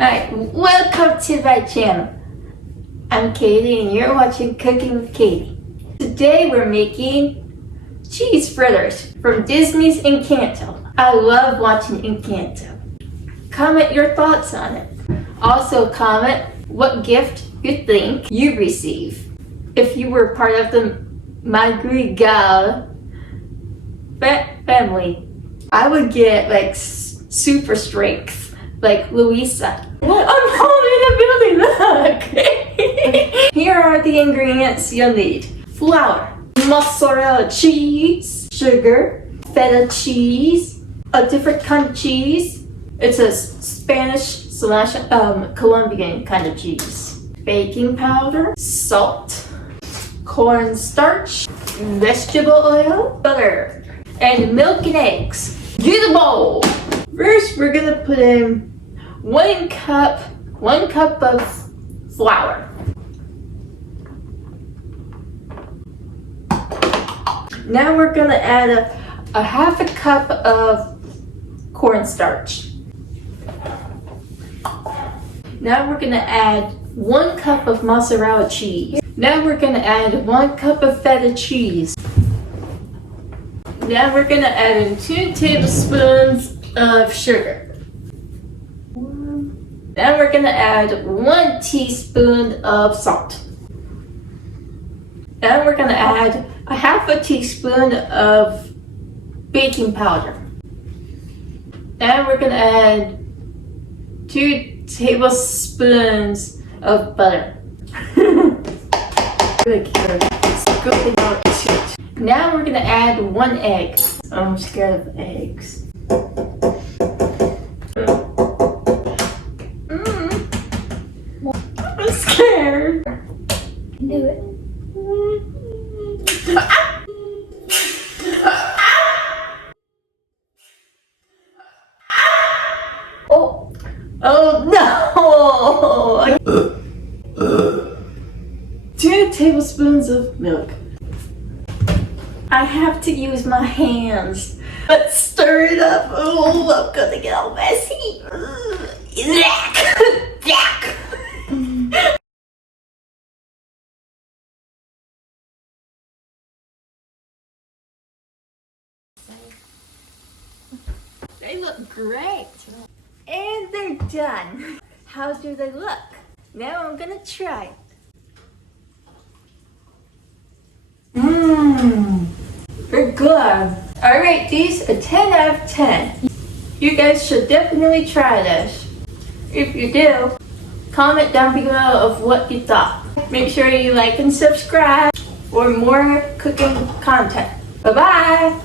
Alright, welcome to my channel. I'm Katie and you're watching Cooking with Katie. Today we're making cheese fritters from Disney's ENCANTO. I love watching ENCANTO. Comment your thoughts on it. Also comment what gift you think you receive. If you were part of the Madrigal family, I would get like super strength. Like Louisa. I'm holding the building, look! Here are the ingredients you'll need. Flour, mozzarella cheese, sugar, feta cheese, a different kind of cheese. It's a Spanish / Colombian kind of cheese. Baking powder, salt, cornstarch, vegetable oil, butter, and milk and eggs. Use a bowl. First, we're gonna put in one cup of flour. Now we're gonna add a half a cup of cornstarch. Now we're gonna add 1 cup of mozzarella cheese. Now we're gonna add 1 cup of feta cheese. Now we're gonna add in 2 tablespoons of sugar. Now we're gonna add 1 teaspoon of salt. Now we're gonna add a half a teaspoon of baking powder. Now we're gonna add 2 tablespoons of butter. Now we're gonna add 1 egg. I'm scared of eggs. I'm scared. Do it. Oh no! 2 tablespoons of milk. I have to use my hands. Let's stir it up. Oh, I'm gonna get all messy. They look great. And they're done. How do they look? Now I'm gonna try. They're good. I rate these a 10 out of 10. You guys should definitely try this. If you do, comment down below of what you thought. Make sure you like and subscribe for more cooking content. Bye-bye!